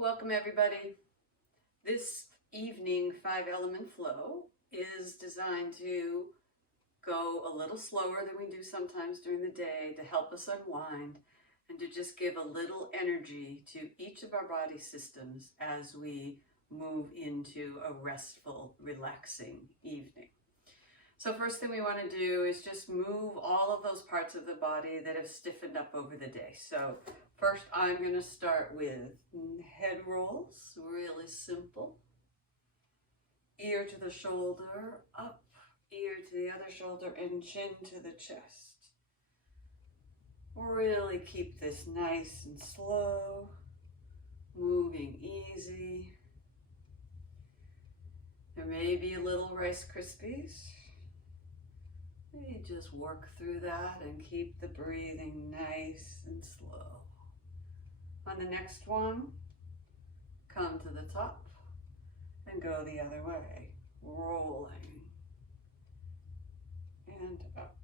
Welcome everybody. This evening 5-element flow is designed to go a little slower than we do sometimes during the day to help us unwind and to just give a little energy to each of our body systems as we move into a restful, relaxing evening. So first thing we want to do is just move all of those parts of the body that have stiffened up over the day. So first I'm going to start with head rolls, really simple. Ear to the shoulder, up, ear to the other shoulder, and chin to the chest. Really keep this nice and slow, moving easy. There may be a little Rice Krispies. You just work through that and keep the breathing nice and slow. On the next one, come to the top and go the other way, rolling and up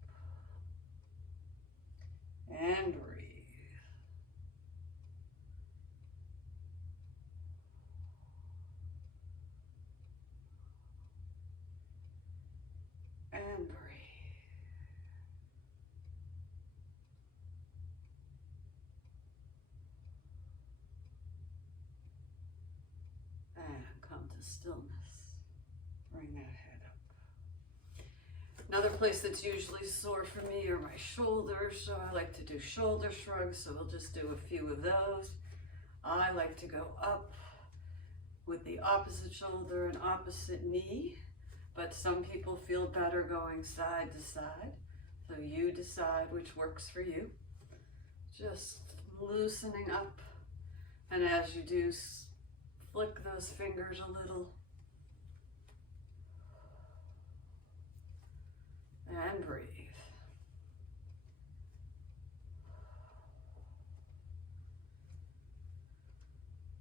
and breathe. And breathe. And come to stillness. Bring that head up. Another place that's usually sore for me are my shoulders, so I like to do shoulder shrugs, so we'll just do a few of those. I like to go up with the opposite shoulder and opposite knee, but some people feel better going side to side, so you decide which works for you. Just loosening up, and as you do, flick those fingers a little and breathe.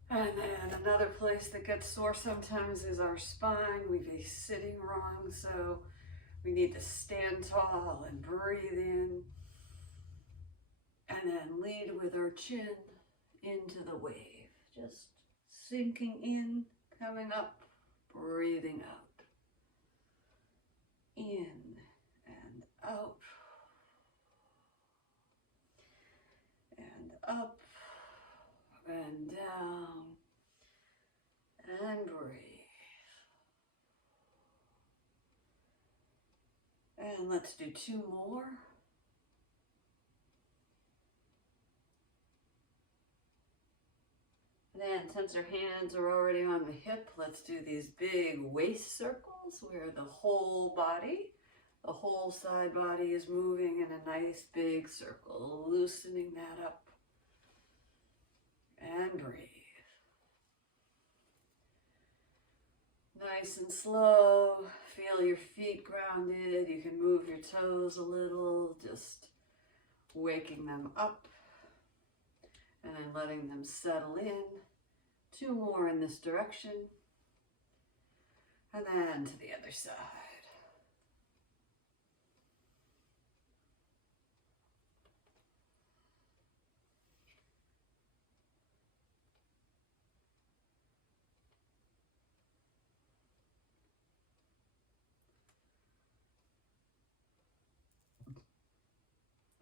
And then another place that gets sore sometimes is our spine. We've been sitting wrong, so we need to stand tall and breathe in, and then lead with our chin into the wave. Just sinking in, coming up, breathing out. In and out. And up and down. And breathe. And let's do 2 more. Then, since our hands are already on the hip, let's do these big waist circles where the whole body, the whole side body is moving in a nice big circle, loosening that up. And breathe. Nice and slow. Feel your feet grounded. You can move your toes a little, just waking them up and then letting them settle in. 2 more in this direction, and then to the other side.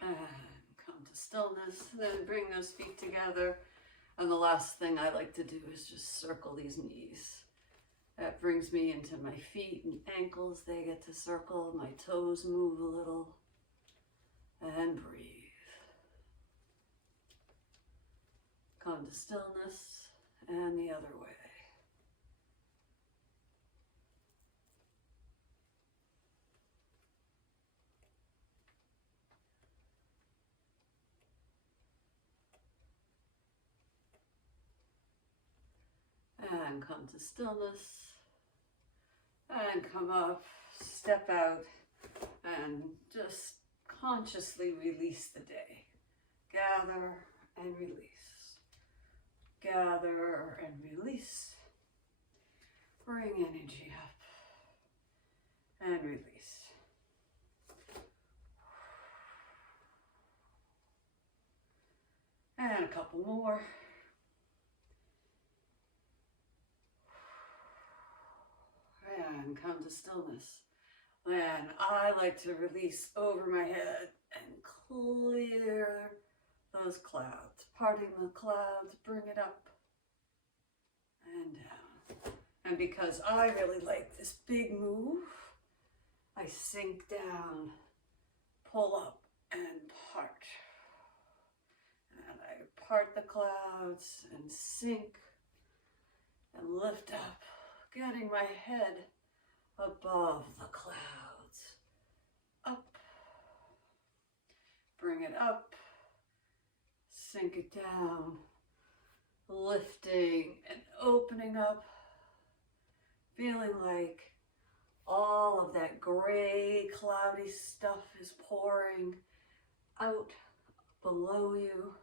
And come to stillness, then bring those feet together. And the last thing I like to do is just circle these knees. That brings me into my feet and ankles. They get to circle. My toes move a little. And breathe. Come to stillness and the other way. And come to stillness, and come up, step out, and just consciously release the day. Gather and release. Gather and release. Bring energy up and release. And a couple more. and come to stillness. Then I like to release over my head and clear those clouds. Parting the clouds, bring it up and down. And because I really like this big move, I sink down, pull up and part. And I part the clouds and sink and lift up, getting my head above the clouds. Up, bring it up, sink it down, lifting and opening up, feeling like all of that gray, cloudy stuff is pouring out below you,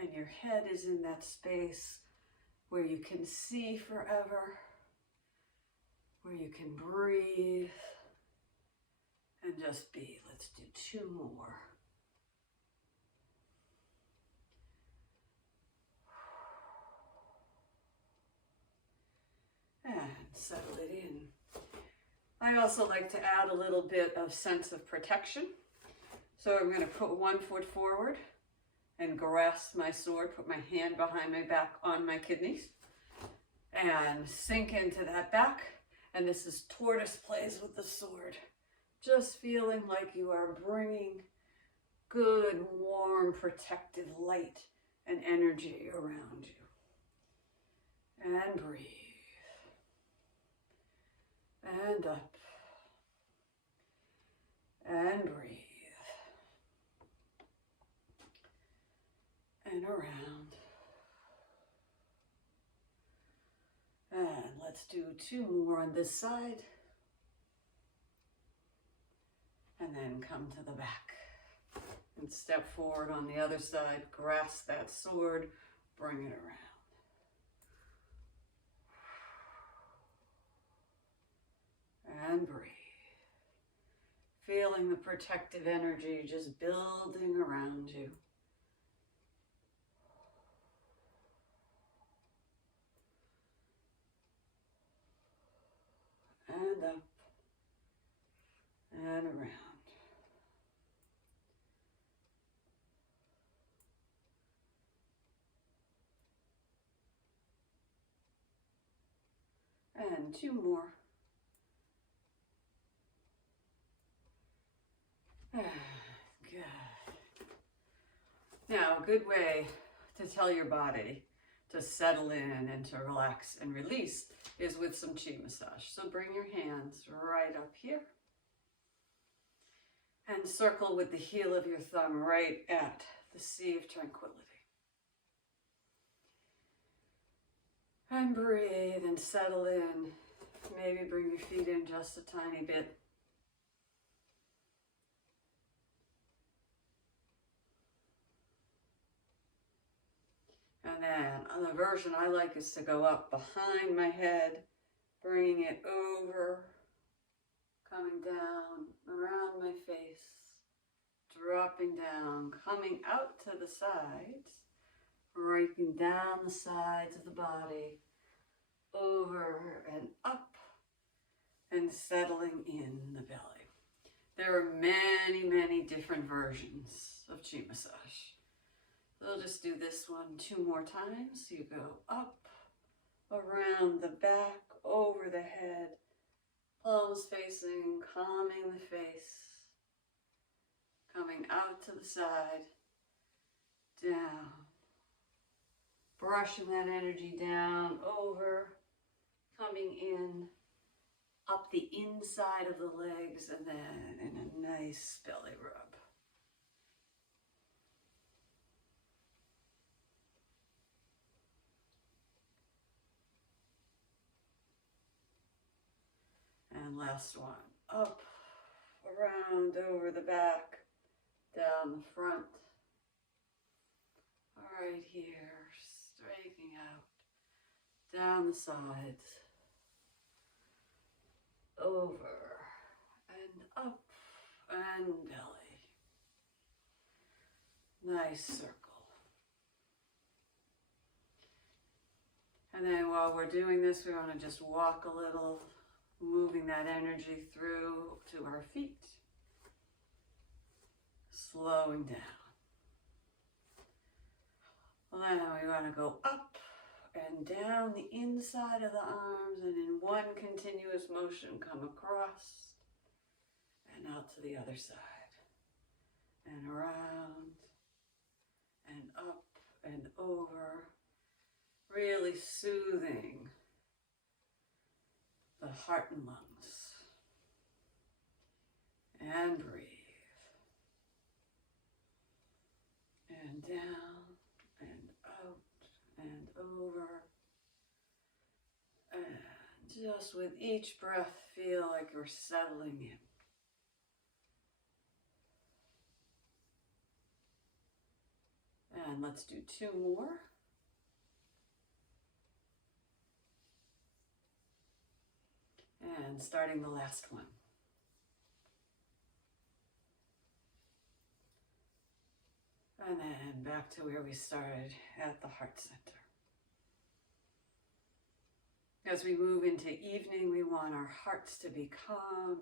and your head is in that space where you can see forever, where you can breathe and just be. Let's do 2 more. And settle it in. I also like to add a little bit of sense of protection. So I'm going to put one foot forward and grasp my sword, put my hand behind my back on my kidneys, and sink into that back. And this is Tortoise Plays with the sword. Just feeling like you are bringing good, warm, protected light and energy around you. And breathe. And up. And breathe. And around. And let's do 2 more on this side. And then come to the back. And step forward on the other side. Grasp that sword. Bring it around. And breathe. Feeling the protective energy just building around you. And up. And around. And 2 more. Good. Now, a good way to tell your body to settle in and to relax and release is with some chi massage. So bring your hands right up here and circle with the heel of your thumb right at the Sea of Tranquility. And breathe and settle in. Maybe bring your feet in just a tiny bit. And then the version I like is to go up behind my head, bringing it over, coming down around my face, dropping down, coming out to the sides, breaking down the sides of the body, over and up, and settling in the belly. There are many, many different versions of chi massage. We'll just do this one 2 more times. You go up, around the back, over the head, palms facing, calming the face, coming out to the side, down, brushing that energy down, over, coming in, up the inside of the legs, and then in a nice belly rub. And last one, up, around, over the back, down the front, right here, straightening out, down the sides, over, and up, and belly. Nice circle. And then while we're doing this, we want to just walk a little moving that energy through to our feet, slowing down. Then we want to go up and down the inside of the arms, and in one continuous motion come across and out to the other side, and around and up and over, really soothing the heart and lungs. And breathe. And down and out and over. And just with each breath, feel like you're settling in. And let's do 2 more. And starting the last one. And then back to where we started at the heart center. As we move into evening, we want our hearts to be calm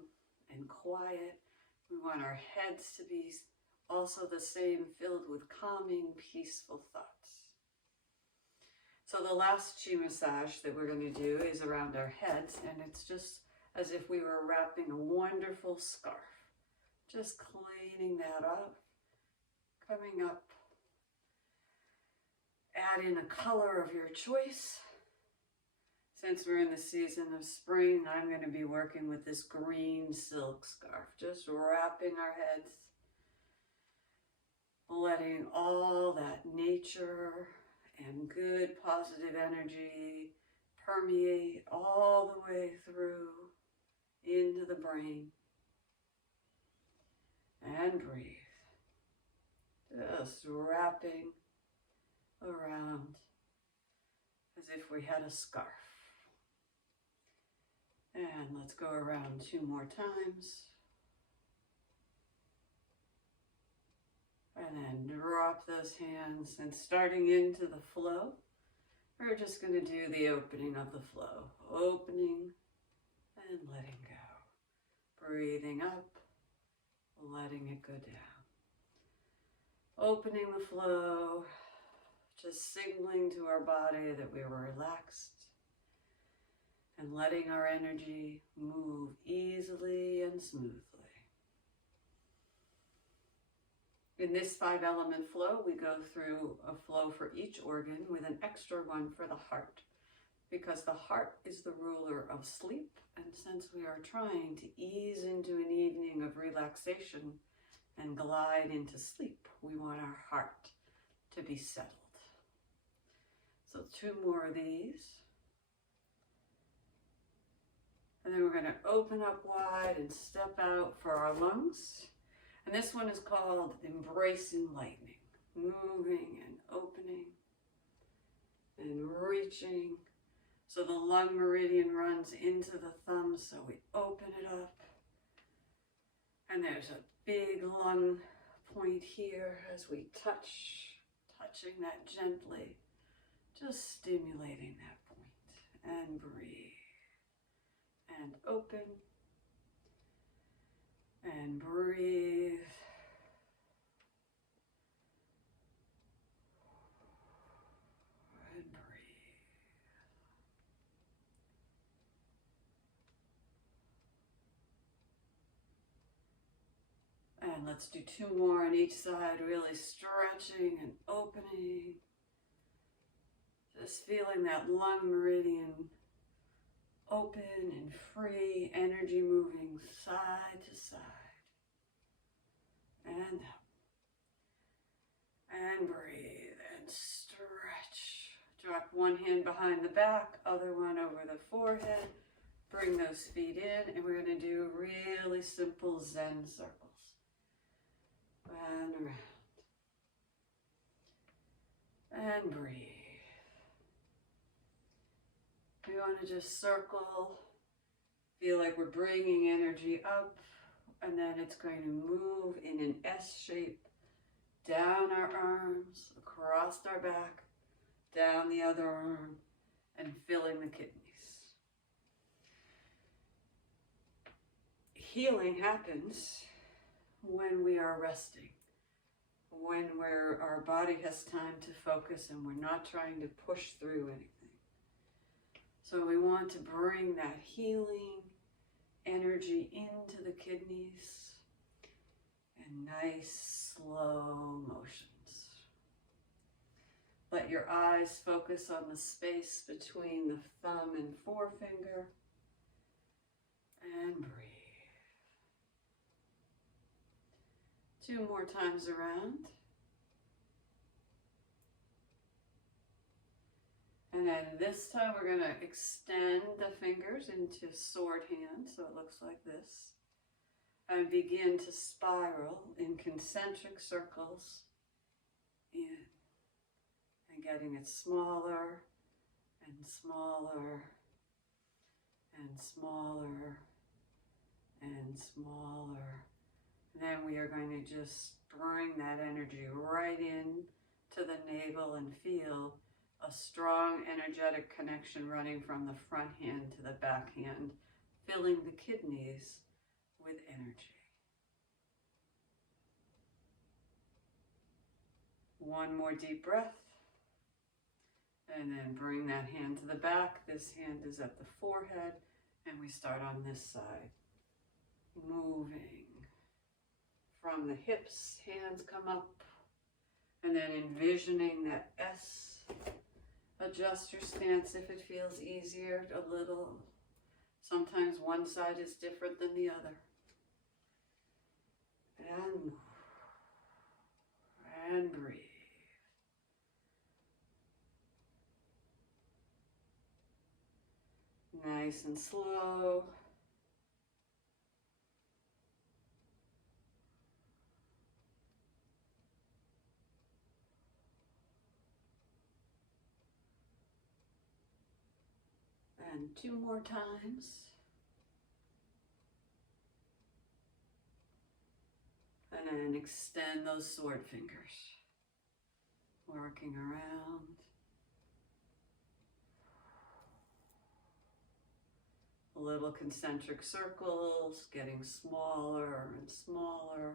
and quiet. We want our heads to be also the same, filled with calming, peaceful thoughts. So the last chi massage that we're going to do is around our heads, and it's just as if we were wrapping a wonderful scarf. Just cleaning that up, coming up. Add in a color of your choice. Since we're in the season of spring, I'm going to be working with this green silk scarf, just wrapping our heads, letting all that nature and good positive energy permeate all the way through into the brain. And breathe. Just wrapping around as if we had a scarf. And let's go around 2 more times. And then drop those hands, and starting into the flow, we're just going to do the opening of the flow. Opening and letting go. Breathing up, letting it go down. Opening the flow, just signaling to our body that we were relaxed, and letting our energy move easily and smoothly. In this 5-element flow, we go through a flow for each organ with an extra one for the heart, because the heart is the ruler of sleep, and since we are trying to ease into an evening of relaxation and glide into sleep, we want our heart to be settled. So 2 more of these. And then we're going to open up wide and step out for our lungs. And this one is called Embracing Lightning. Moving and opening and reaching. So the lung meridian runs into the thumb, so we open it up. And there's a big lung point here as we touching that gently, just stimulating that point. And breathe. And open. And breathe. And breathe. And let's do 2 more on each side, really stretching and opening. Just feeling that lung meridian open and free, energy moving side to side. And up. And breathe and stretch. Drop one hand behind the back, other one over the forehead. Bring those feet in, and we're going to do really simple Zen circles. And around. And breathe. We want to just circle, feel like we're bringing energy up, and then it's going to move in an S shape down our arms, across our back, down the other arm, and filling the kidneys. healing happens when we are resting, when our body has time to focus and we're not trying to push through anything. So we want to bring that healing energy into the kidneys and nice slow motions. Let your eyes focus on the space between the thumb and forefinger and breathe. 2 more times around. And then this time we're going to extend the fingers into sword hand, so it looks like this. And begin to spiral in concentric circles in. And getting it smaller and smaller and smaller and smaller. And then we are going to just bring that energy right in to the navel and feel a strong energetic connection running from the front hand to the back hand, filling the kidneys with energy. 1 more deep breath. And then bring that hand to the back. This hand is at the forehead. And we start on this side. Moving from the hips, hands come up. And then envisioning that S. Adjust your stance if it feels easier a little. Sometimes one side is different than the other. And move. And breathe. Nice and slow. And 2 more times. And then extend those sword fingers. Working around. Little concentric circles, getting smaller and smaller.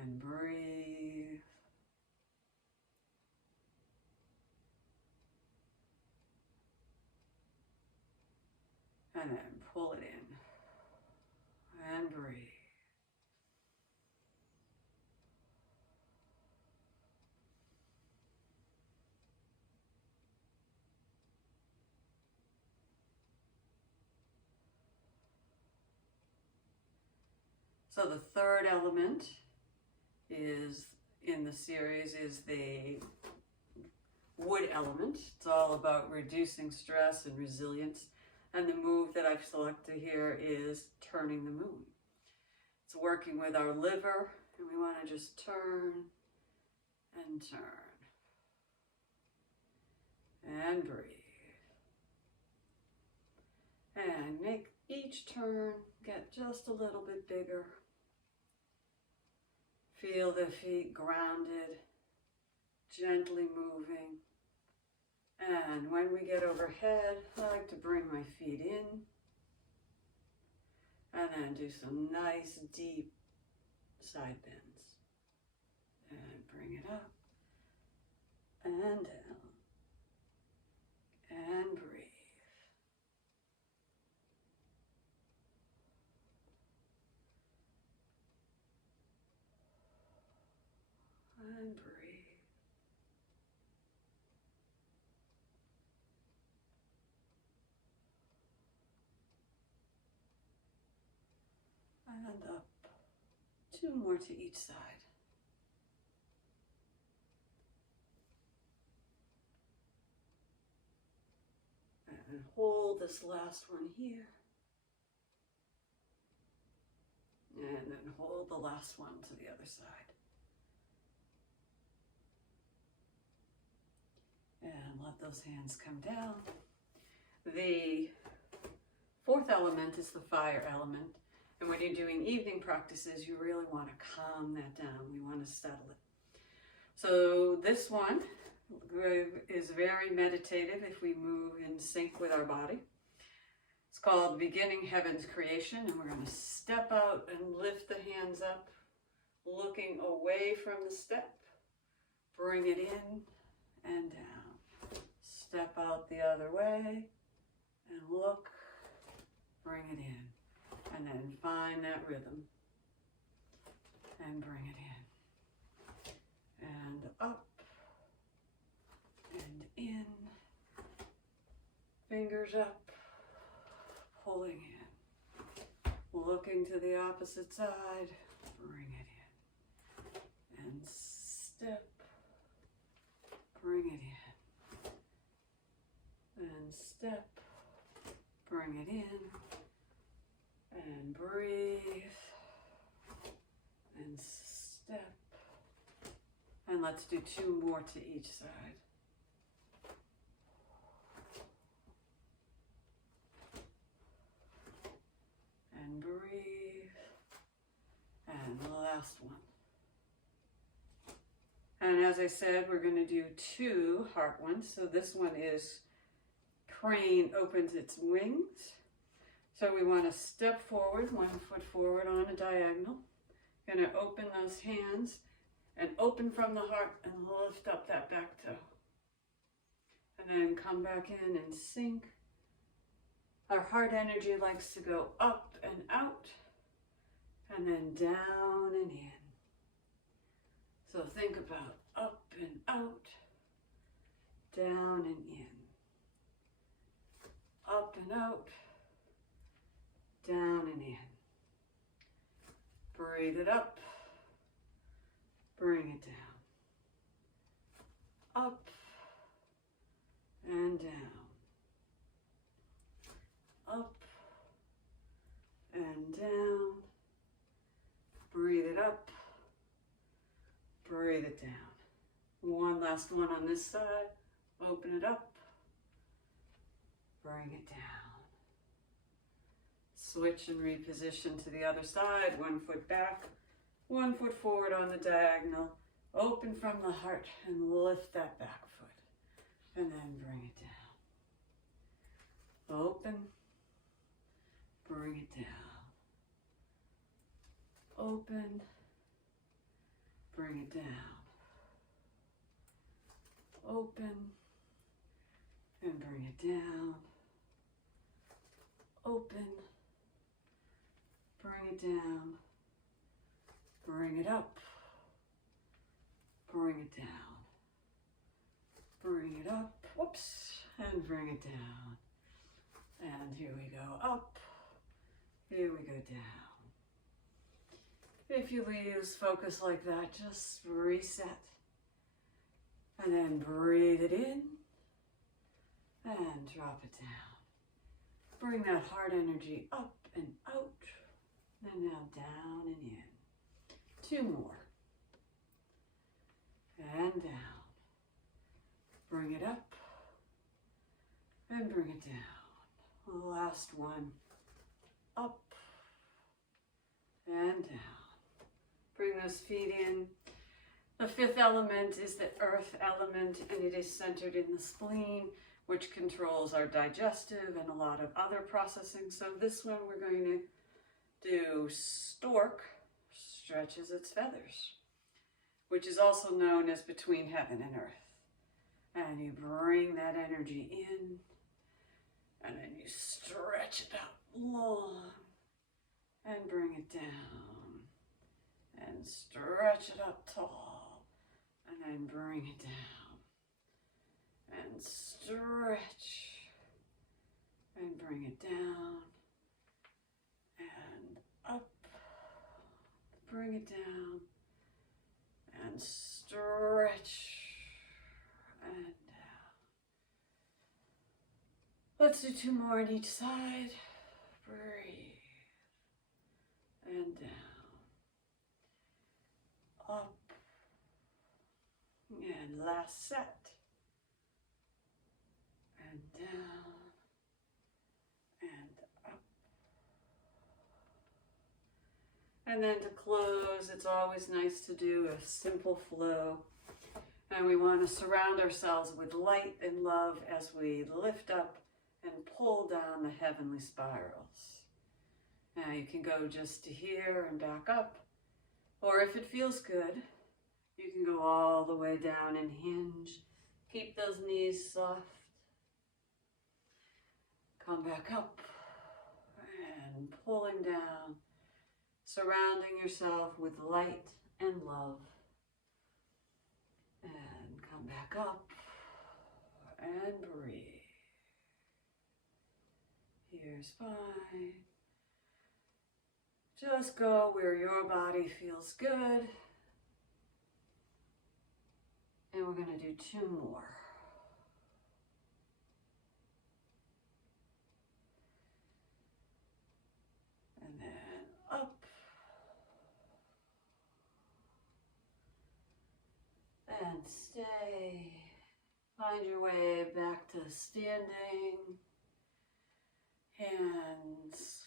And breathe. And then pull it in. And breathe. So the third element is in the series is the wood element. It's all about reducing stress and resilience. And the move that I've selected here is turning the moon. It's working with our liver, and we want to just turn and turn. And breathe. And make each turn get just a little bit bigger. Feel the feet grounded, gently moving. And when we get overhead, I like to bring my feet in. And then do some nice deep side bends. And bring it up. And down. And breathe. And breathe. And up. 2 more to each side. And hold this last one here. And then hold the last one to the other side. And let those hands come down. The 4th element is the fire element. And when you're doing evening practices, you really want to calm that down. We want to settle it. So this one is very meditative if we move in sync with our body. It's called Beginning Heaven's Creation, and we're going to step out and lift the hands up, looking away from the step. Bring it in and down. Step out the other way and look, bring it in, and then find that rhythm and bring it in and up and in, fingers up, pulling in, looking to the opposite side, bring it in, and step, bring it in, and step, bring it in, and breathe, and step, and let's do 2 more to each side. And breathe, and the last one. And as I said, we're going to do 2 heart ones. So this one is crane opens its wings. So we want to step forward, 1 foot forward on a diagonal. Going to open those hands and open from the heart and lift up that back toe. And then come back in and sink. Our heart energy likes to go up and out, and then down and in. So think about up and out, down and in. Up and out, down and in. Breathe it up, bring it down. Up and down. Up and down, breathe it up, breathe it down. One last one on this side, open it up, bring it down. Switch and reposition to the other side, 1 foot back, 1 foot forward on the diagonal, open from the heart and lift that back foot, and then bring it down. Open. Bring it down. Open. Bring it down. Open. And bring it down. Open. Bring it down. Bring it up. Bring it down. Bring it up. Whoops. And bring it down. And here we go. Up. Here we go down. If you lose focus like that, just reset. And then breathe it in and drop it down. Bring that heart energy up and out. And now down and in. 2 more. And down. Bring it up and bring it down. Last one. Up and down. Bring those feet in. The 5th element is the earth element, and it is centered in the spleen, which controls our digestive and a lot of other processing. So this one we're going to do Stork Stretches its feathers, which is also known as between heaven and earth. And you bring that energy in, and then you stretch it out long, and bring it down, and stretch it up tall, and then bring it down, and stretch, and bring it down, and up, bring it down, and stretch, and down. Let's do 2 more on each side. Breathe, and down, up, and last set, and down, and up. And then to close, it's always nice to do a simple flow And we want to surround ourselves with light and love as we lift up and pull down the heavenly spirals. Now you can go just to here and back up, or if it feels good, you can go all the way down and hinge. Keep those knees soft. Come back up and pulling down, surrounding yourself with light and love. And come back up and breathe. Here's fine. Just go where your body feels good. And we're going to do 2 more. And then up. And stay. Find your way back to standing. Hands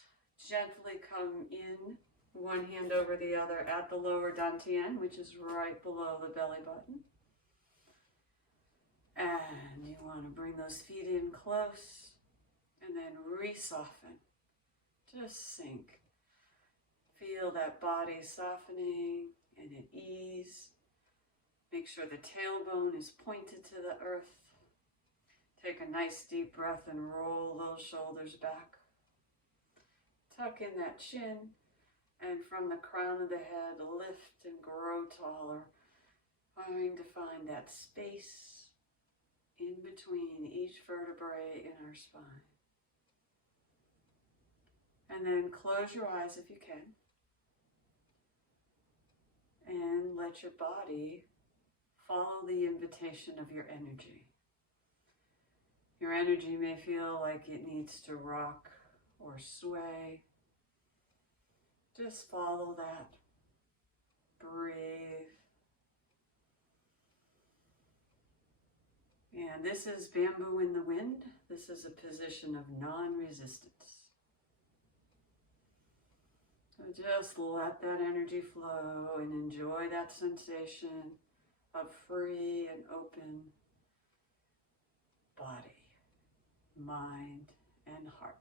gently come in, one hand over the other at the lower dantian, which is right below the belly button. And you want to bring those feet in close and then re-soften. Just sink. Feel that body softening and at ease. Make sure the tailbone is pointed to the earth. Take a nice deep breath and roll those shoulders back. Tuck in that chin, and from the crown of the head, lift and grow taller, trying to find that space in between each vertebrae in our spine. And then close your eyes if you can, and let your body follow the invitation of your energy. Your energy may feel like it needs to rock or sway. Just follow that. Breathe. And this is bamboo in the wind. This is a position of non-resistance. So just let that energy flow and enjoy that sensation of free and open body, mind, and heart.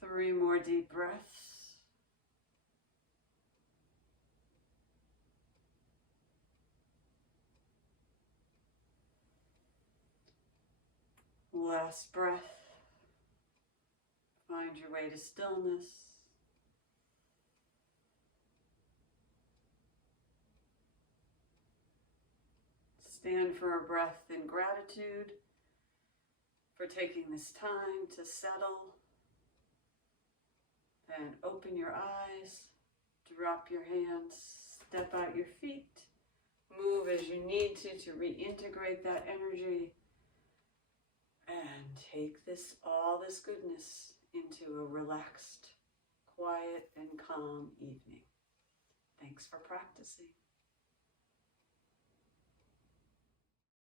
Three more deep breaths. Last breath. Find your way to stillness. Stand for a breath in gratitude for taking this time to settle. Then open your eyes, drop your hands, step out your feet, move as you need to reintegrate that energy, and take all this goodness into a relaxed, quiet, and calm evening. Thanks for practicing.